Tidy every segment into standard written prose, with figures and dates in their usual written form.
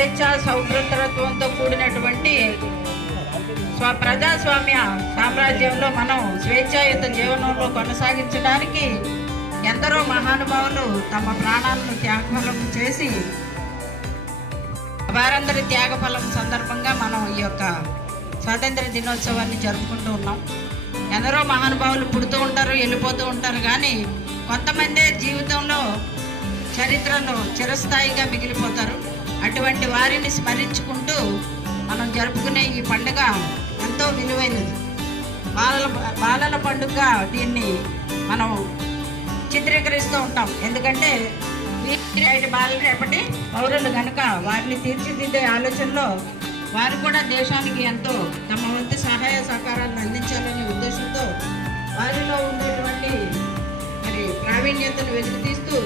స్వేచ్ఛ సౌభ్రతత్వంతో కూడినటువంటి ప్రజాస్వామ్య సామ్రాజ్యంలో మనం స్వేచ్ఛాయుత జీవనంలో కొనసాగించడానికి ఎందరో మహానుభావులు తమ ప్రాణాలను త్యాగఫలం చేసి వారందరి త్యాగఫలం సందర్భంగా మనం ఈ యొక్క స్వాతంత్ర దినోత్సవాన్ని జరుపుకుంటూ ఉన్నాం. ఎందరో మహానుభావులు పుడుతూ ఉంటారు, వెళ్ళిపోతూ ఉంటారు, కానీ కొంతమందే జీవితంలో చరిత్రలో చిరస్థాయిగా మిగిలిపోతారు. అటువంటి వారిని స్మరించుకుంటూ మనం జరుపుకునే ఈ పండుగ ఎంతో విలువైనది. బాలల పండుగ దీన్ని మనం చిత్రీకరిస్తూ ఉంటాం. ఎందుకంటే వీటి బాలలు రేపటి పౌరులు కనుక వారిని తీర్చిదిద్దే ఆలోచనలో వారు కూడా దేశానికి ఎంతో తమ వంతు సహాయ సహకారాలను అందించాలనే ఉద్దేశంతో వారిలో ఉండేటువంటి మరి ప్రావీణ్యతను వెలికితీస్తూ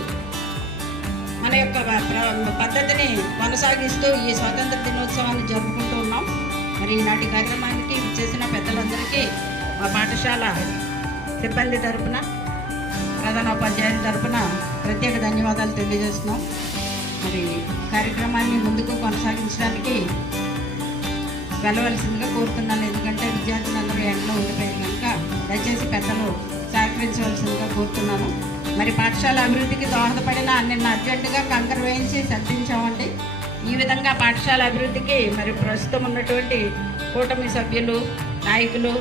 మన యొక్క పద్ధతిని కొనసాగిస్తూ ఈ స్వాతంత్ర దినోత్సవాన్ని జరుపుకుంటూ ఉన్నాం. మరి ఈనాటి కార్యక్రమానికి చేసిన పెద్దలందరికీ మా పాఠశాల సిబ్బంది తరఫున, ప్రధానోపాధ్యాయుల తరఫున ప్రత్యేక ధన్యవాదాలు తెలియజేస్తున్నాం. మరి కార్యక్రమాన్ని ముందుకు కొనసాగించడానికి వెళ్ళవలసిందిగా కోరుతున్నాను. ఎందుకంటే విద్యార్థులందరూ ఎండలో ఉండిపోయారు కనుక దయచేసి పెద్దలు సహకరించవలసిందిగా కోరుతున్నాను. మరి పాఠశాల అభివృద్ధికి దోహదపడిన నిన్న అర్జెంటుగా కంకర వేయించి సర్దించామండి. ఈ విధంగా పాఠశాల అభివృద్ధికి మరి ప్రస్తుతం ఉన్నటువంటి కూటమి సభ్యులు, నాయకులు,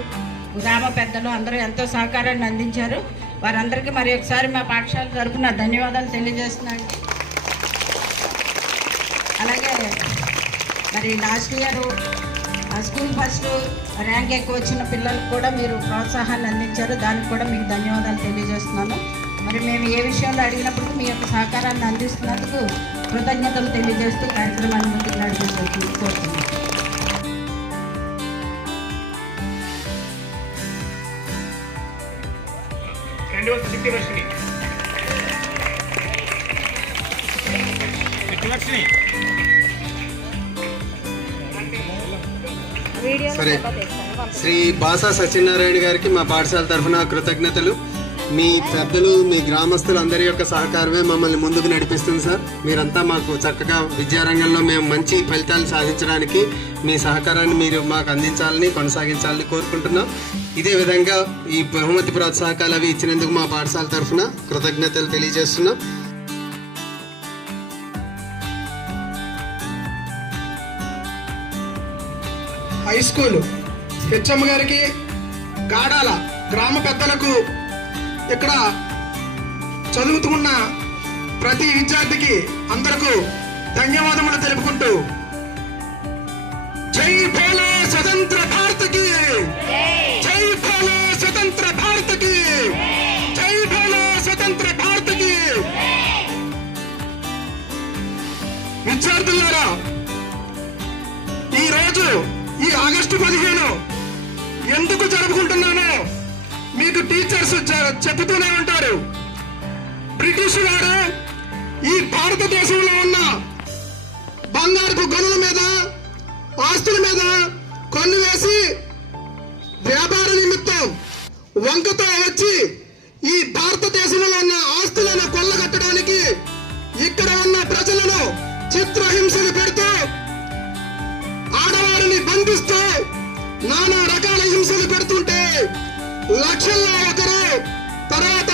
గ్రామ పెద్దలు అందరూ ఎంతో సహకారాన్ని అందించారు. వారందరికీ మరి ఒకసారి మా పాఠశాల తరఫున ధన్యవాదాలు తెలియజేస్తున్నాను. అలాగే మరి last year school first rank ఎక్కువ వచ్చిన పిల్లలకు కూడా మీరు ప్రోత్సాహాన్ని అందించారు. దానికి కూడా మీకు ధన్యవాదాలు తెలియజేస్తున్నాను. మరి మేము ఏ విషయంలో అడిగినప్పుడు మీ యొక్క సహకారాన్ని అందిస్తున్నందుకు కృతజ్ఞతలు తెలియజేస్తూ కార్యక్రమాన్ని ముందుకు నడిపించాలని కోరుతున్నాను. సరే, శ్రీ బాసా సత్యనారాయణ గారికి మా పాఠశాల తరఫున కృతజ్ఞతలు. మీ పెద్దలు, మీ గ్రామస్తులు అందరి యొక్క సహకారమే మమ్మల్ని ముందుకు నడిపిస్తుంది సార్. మీరంతా మాకు చక్కగా విద్యారంగంలో మేము మంచి ఫలితాలు సాధించడానికి మీ సహకారాన్ని మీరు మాకు అందించాలని, కొనసాగించాలని కోరుకుంటున్నాం. ఇదే విధంగా ఈ బహుమతి ప్రోత్సాహకాలు అవి ఇచ్చినందుకు మా పాఠశాల తరఫున కృతజ్ఞతలు తెలియజేస్తున్నాం. హై స్కూల్ హెచ్ఎం గారికి, గాడాల గ్రామ పెద్దలకు, ఇక్కడ చదువుతున్న ప్రతి విద్యార్థికి అందరకు ధన్యవాదములు తెలుపుకుంటూ జై భోలో స్వతంత్ర భారత్కి, జై భోలో స్వతంత్ర భారత్కి, జై భోలో స్వతంత్ర భారత్కి. విద్యార్థులారా, ఈ రోజు ఈ ఆగస్టు 15 ఎందుకు జరుపుకుంటున్నానో మీకు టీచర్స్ చెబుతూనే ఉంటారు. బ్రిటిష్ వారు ఈ భారతదేశంలో ఉన్న బంగారపు గనుల మీద, ఆస్తుల మీద కన్ను వేసి వ్యాపార నిమిత్తం వంకతో వచ్చి ఈ భారతదేశంలో ఉన్న ఆస్తులను కొల్లగట్టడానికి ఇక్కడ ఉన్న ప్రజలను చిత్రహింసలు పెడుతూ, ఆడవారిని బంధిస్తూ నానా రకాల హింసలు పెడుతుంటే లక్షల్లో ఒకరు, తర్వాత